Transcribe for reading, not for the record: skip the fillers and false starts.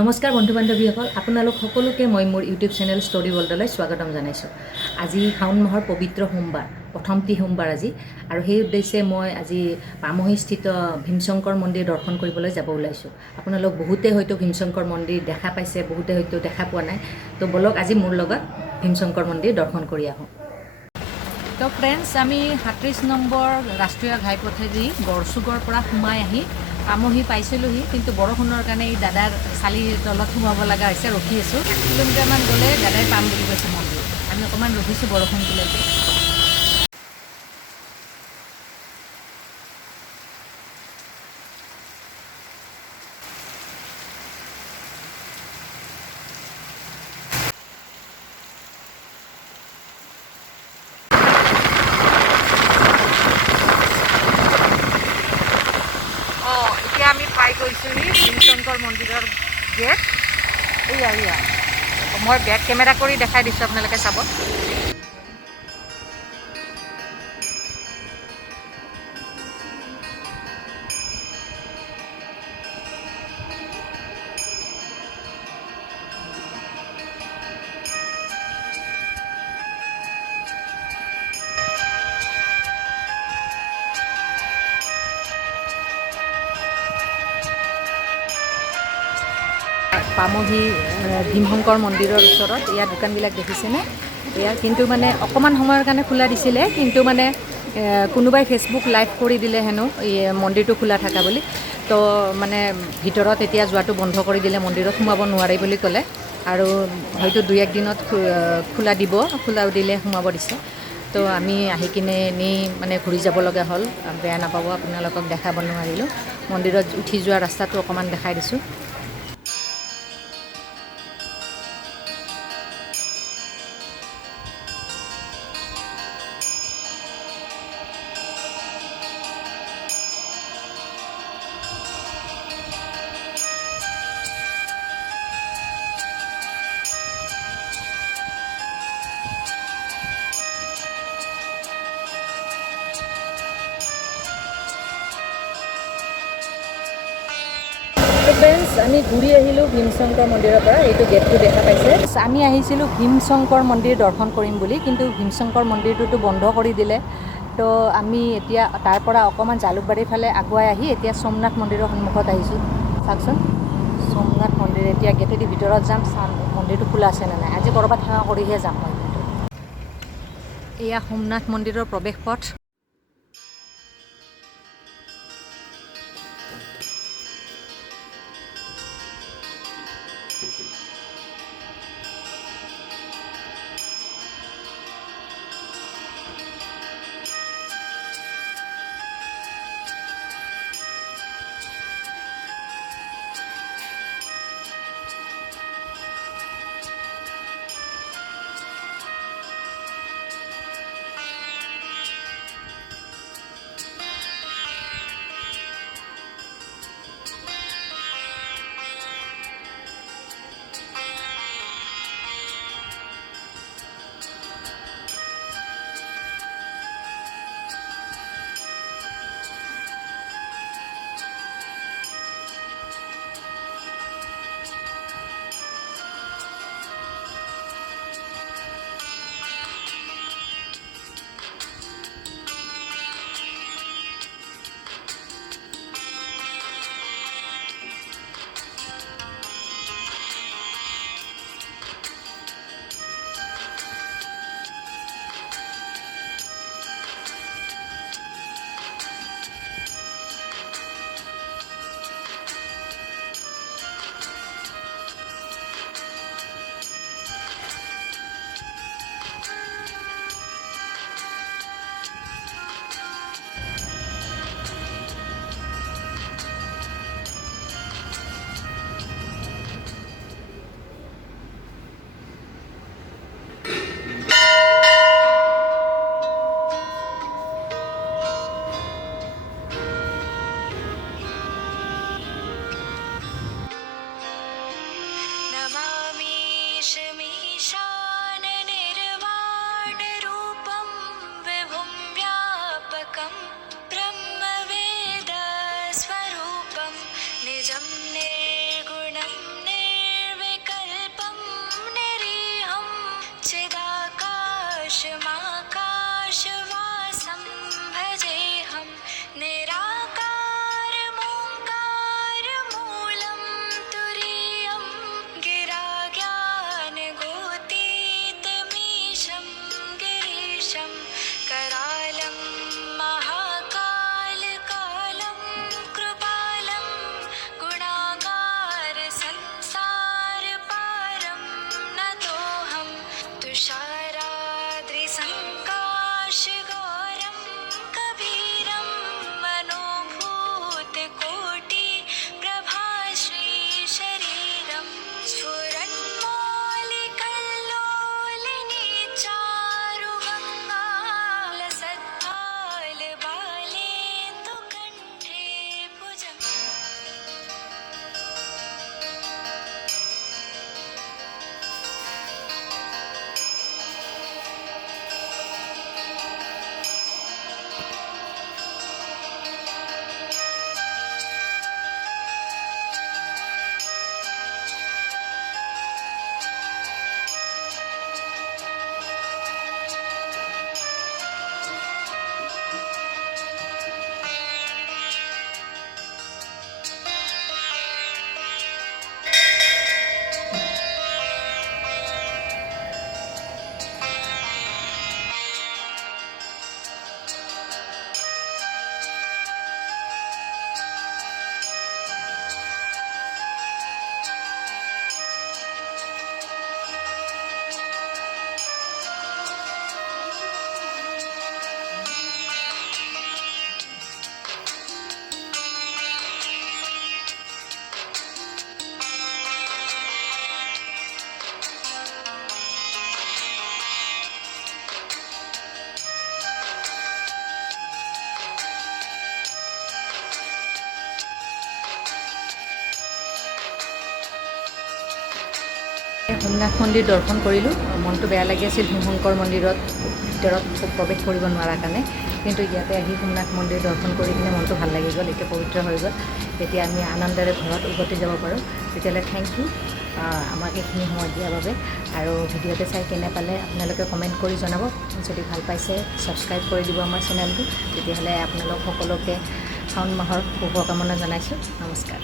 নমস্কাৰ বন্ধু বান্ধৱীসকল, আপোনালোক সকলোকে মই মোৰ ইউটিউব চেনেল ষ্টৰী ৱৰ্ল্ডলৈ স্বাগতম জনাইছোঁ। আজি শাওণ মাহৰ পবিত্ৰ সোমবাৰ, প্ৰথমটি সোমবাৰ আজি, আৰু সেই উদ্দেশ্যে মই আজি পামহিস্থিত ভীমশংকৰ মন্দিৰ দৰ্শন কৰিবলৈ যাব ওলাইছোঁ। আপোনালোক বহুতে হয়তো ভীমশংকৰ মন্দিৰ দেখা পাইছে, বহুতে হয়তো দেখা পোৱা নাই। তো বলক আজি মোৰ লগত ভীমশংকৰ মন্দিৰ দৰ্শন কৰি আহোঁ। তো ফ্ৰেণ্ডছ, আমি 37 নম্বৰ ৰাষ্ট্ৰীয় ঘাইপথেদি গড়চুগৰ পৰা সোমাই আহি পামহি পাইছিলোঁহি, কিন্তু বৰষুণৰ কাৰণে এই দাদাৰ চালিৰ তলত সোমাব লগা হৈছে। ৰখি আছোঁ, 1 কিলোমিটাৰমান গ'লে দাদাই পাম বুলি কৈছে মন্দিৰ। আমি অকণমান ৰখিছোঁ বৰষুণটোলৈকে। এতিয়া আমি পাই গৈছোঁহি ভীমশংকৰ মন্দিৰৰ গেট। এয়া মই বেক কেমেৰা কৰি দেখাই দিছোঁ, আপোনালোকে চাব। পামহি ভীমশংকৰ মন্দিৰৰ ওচৰত ইয়াৰ দোকানবিলাক দেখিছেনে? ইয়াৰ কিন্তু মানে অকণমান সময়ৰ কাৰণে খোলা দিছিলে, কিন্তু মানে কোনোবাই ফেচবুক লাইভ কৰি দিলে হেনো এই মন্দিৰটো খোলা থকা বুলি। তো মানে ভিতৰত এতিয়া যোৱাটো বন্ধ কৰি দিলে, মন্দিৰত সোমাব নোৱাৰি বুলি ক'লে, আৰু হয়তো 2-1 দিনত খোলা দিব, খোলা দিলে সোমাব দিছে। তো আমি আহি কিনে এনেই মানে ঘূৰি যাব লগা হ'ল। বেয়া নাপাব, আপোনালোকক দেখাব নোৱাৰিলোঁ। মন্দিৰত উঠি যোৱা ৰাস্তাটো অকণমান দেখাই দিছোঁ। ফ্ৰেণ্ডছ, আমি ঘূৰি আহিলোঁ ভীমশংকৰ মন্দিৰৰ পৰা। এইটো গেটটো দেখা পাইছে। আমি আহিছিলোঁ ভীমশংকৰ মন্দিৰ দৰ্শন কৰিম বুলি, কিন্তু ভীমশংকৰ মন্দিৰটোতো বন্ধ কৰি দিলে। তো আমি এতিয়া তাৰ পৰা অকণমান জালুকবাৰীৰ ফালে আগুৱাই আহি এতিয়া সোমনাথ মন্দিৰৰ সন্মুখত আহিছোঁ। চাওকচোন, সোমনাথ মন্দিৰ। এতিয়া গেটেদি ভিতৰত যাম, চাম মন্দিৰটো খোলা আছে নে নাই। আজি ক'ৰবাত সেৱা কৰিহে যাম মই। এয়া সোমনাথ মন্দিৰৰ প্ৰৱেশ পথ। সোমনাথ মন্দিৰ দৰ্শন কৰিলোঁ। মনটো বেয়া লাগি আছিল শিৱশংকৰ মন্দিৰত ভিতৰত প্ৰৱেশ কৰিব নোৱাৰাৰ কাৰণে, কিন্তু ইয়াতে আহি সোমনাথ মন্দিৰ দৰ্শন কৰি কিনে মনটো ভাল লাগি গ'ল, এতিয়া পবিত্ৰ হৈ গ'ল। এতিয়া আমি আনন্দেৰে ঘৰত উভতি যাব পাৰোঁ। তেতিয়াহ'লে থেংক ইউ আমাক এইখিনি সময় দিয়াৰ বাবে। আৰু ভিডিঅ'টো চাই কেনে পালে আপোনালোকে কমেণ্ট কৰি জনাব। যদি ভাল পাইছে ছাবস্ক্ৰাইব কৰি দিব আমাৰ চেনেলটো। তেতিয়াহ'লে আপোনালোক সকলোকে শাওণ মাহৰ শুভকামনা জনাইছোঁ। নমস্কাৰ।